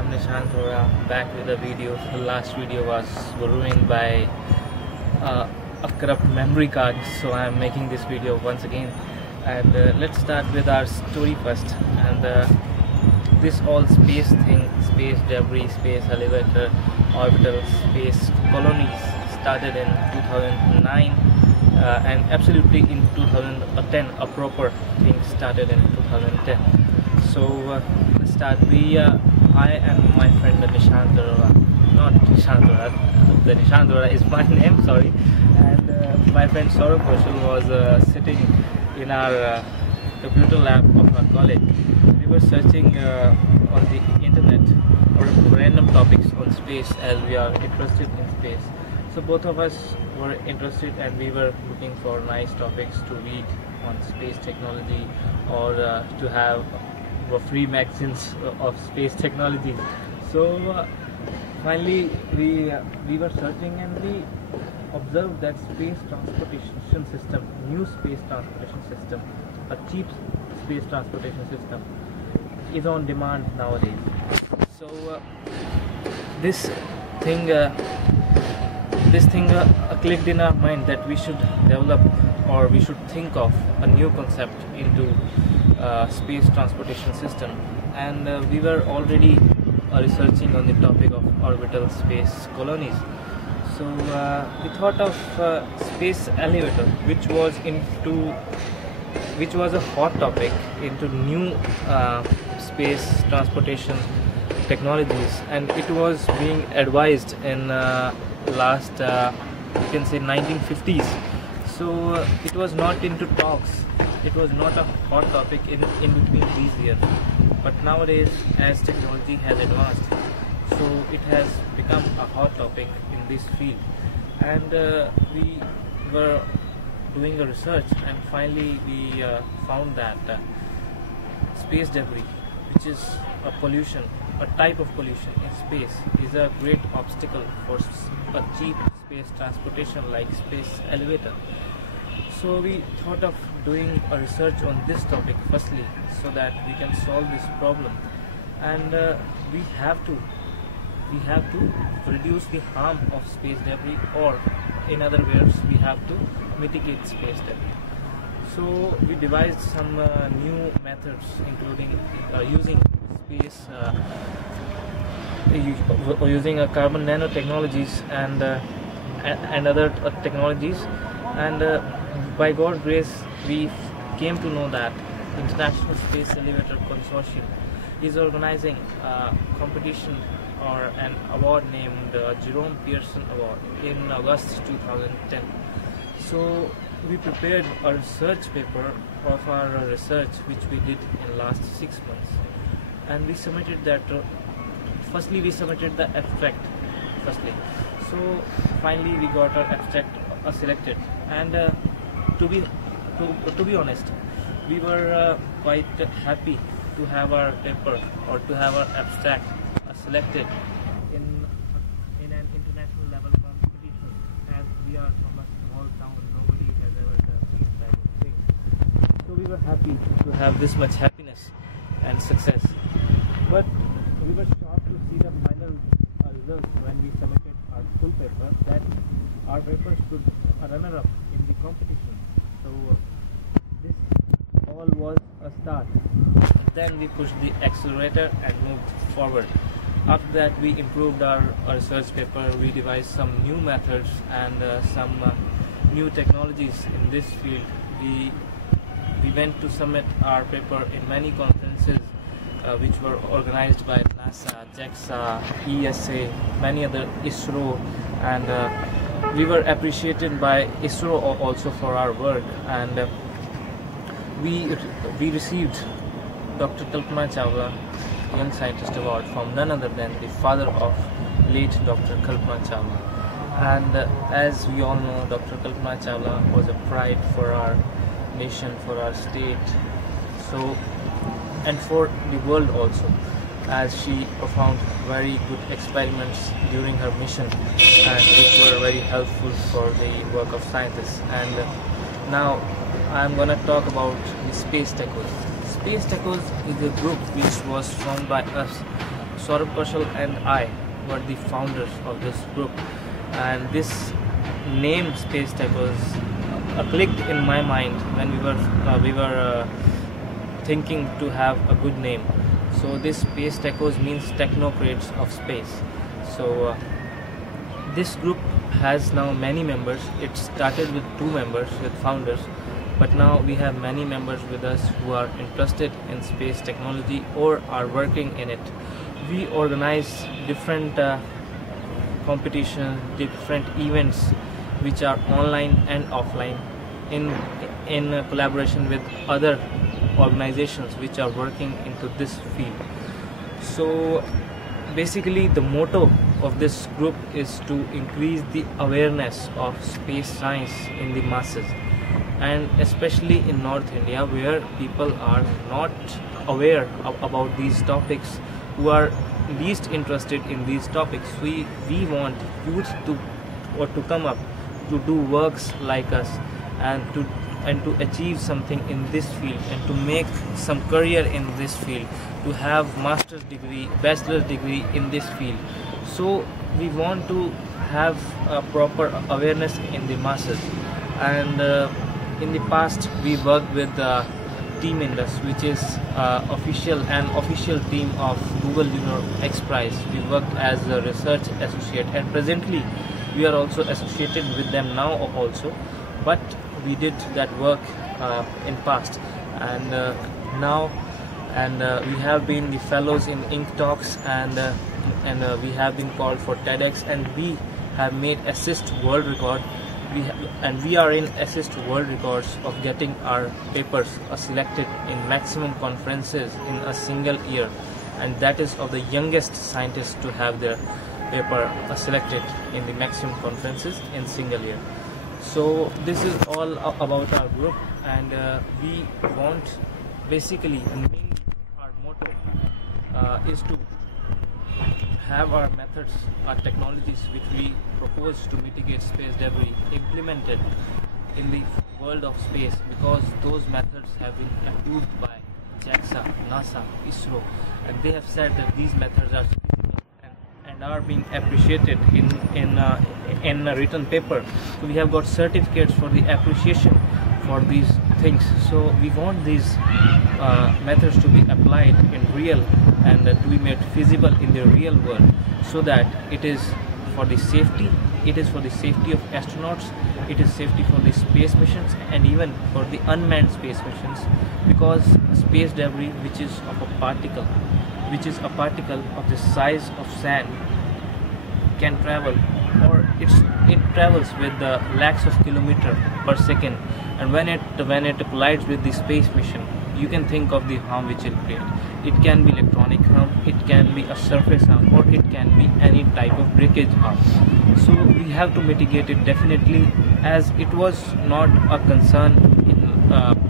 I'm Nishant Arora, back with a video. The last video was ruined by a corrupt memory card, so I'm making this video once again. And let's start with our story first. And this all space thing, space debris, space elevator, orbital space colonies started in 2009, and absolutely in 2010 a proper thing started in 2010. So let's start. I and my friend Nishant Arora, not Nishant Arora, the Nishant Arora is my name, sorry, and my friend Saurabh Kaushal was sitting in our computer lab of our college. We were searching on the internet for random topics on space, as we are interested in space. So both of us were interested, and we were looking for nice topics to read on space technology, or to have free magazines of space technology. So finally we were searching, and we observed that space transportation system, new space transportation system, a cheap space transportation system, is on demand nowadays. So this thing clicked in our mind that we should develop, or we should think of a new concept into space transportation system. And we were already researching on the topic of orbital space colonies. So we thought of space elevator, which was a hot topic into new space transportation technologies, and it was being advised in last you can say 1950s. So it was not into talks, it was not a hot topic in between these years. But nowadays, as technology has advanced, so it has become a hot topic in this field. And we were doing a research, and finally we found that space debris, which is a pollution, a type of pollution in space, is a great obstacle for a cheap space transportation like space elevator. So we thought of doing a research on this topic firstly, so that we can solve this problem. And we have to reduce the harm of space debris, or in other words, we have to mitigate space debris. So we devised some new methods, including using space, using carbon nanotechnologies and other technologies. And by God's grace, we came to know that International Space Elevator Consortium is organizing a competition, or an award named Jerome Pearson Award, in August 2010. So we prepared a research paper of our research, which we did in last 6 months, and we submitted that. Firstly, we submitted the abstract. So finally, we got our abstract selected, and to be honest, we were quite happy to have our paper, or to have our abstract selected in an international level competition, as we are from a small town. Nobody has ever done these type of things. So we were happy to have this much happiness and success. But we were shocked to see the final results when we submitted our full paper, that our paper stood a runner-up in the competition. So this all was a start. Then we pushed the accelerator and moved forward. After that, we improved our research paper. We devised some new methods and some new technologies in this field. We went to submit our paper in many conferences, which were organized by NASA, JAXA, ESA, many other, ISRO, and we were appreciated by ISRO also for our work. And we received Dr. Kalpana Chawla Young Scientist Award from none other than the father of late Dr. Kalpana Chawla. And as we all know, Dr. Kalpana Chawla was a pride for our nation, for our state, so, and for the world also, as she performed very good experiments during her mission, and which were very helpful for the work of scientists. And now I'm gonna talk about the Space Techos. Space Techos is a group which was formed by us Saurabh Kaushal and I were the founders of this group, and this name Space Tacos clicked in my mind when we were thinking to have a good name. So this Space Tacos means technocrats of space. So this group has now many members. It started with 2 members, with founders, but now we have many members with us who are interested in space technology or are working in it. We organize different competitions, different events which are online and offline in collaboration with other organizations which are working into this field. So basically the motto of this group is to increase the awareness of space science in the masses, and especially in North India where people are not aware about these topics, who are least interested in these topics. We want youth to come up to do works like us and to achieve something in this field and to make some career in this field, to have master's degree, bachelor's degree in this field. So we want to have a proper awareness in the masses. And in the past we worked with Team Indus, which is official team of Google Lunar X Prize. We worked as a research associate, and presently we are also associated with them now also, but we did that work in past, and we have been the fellows in Ink Talks, and we have been called for TEDx, and we have made assist world record. We are in assist world records of getting our papers selected in maximum conferences in a single year, and that is of the youngest scientists to have their paper selected in the maximum conferences in single year. So this is all about our group, and we want, basically our motto is to have our methods, our technologies which we propose to mitigate space debris implemented in the world of space, because those methods have been approved by JAXA, NASA, ISRO, and they have said that these methods are feasible and are being appreciated in a written paper. So we have got certificates for the appreciation for these things. So we want these methods to be applied in real and to be made feasible in the real world, so that it is for the safety of astronauts, it is safety for the space missions, and even for the unmanned space missions, because space debris, which is a particle of the size of sand, can travel, or it travels with the lakhs of kilometers per second, and when it collides with the space mission, you can think of the harm which it creates. It can be electronic harm, it can be a surface harm, or it can be any type of breakage harm. So we have to mitigate it definitely, as it was not a concern in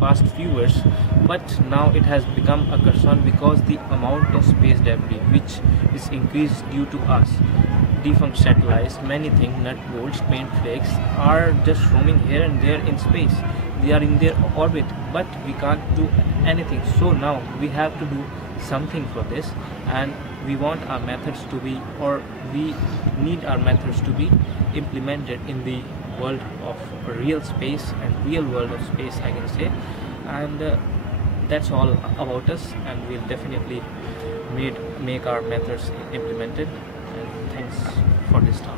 past few years, but now it has become a concern because the amount of space debris which is increased due to us. Defunct satellites, many things, nut bolts, paint flakes are just roaming here and there in space. They are in their orbit, but we can't do anything. So now we have to do something for this, and we want our methods to be, or we need our methods to be implemented in the world of real space and real world of space, I can say. And that's all about us, and we'll definitely make our methods implemented. And thanks for this talk.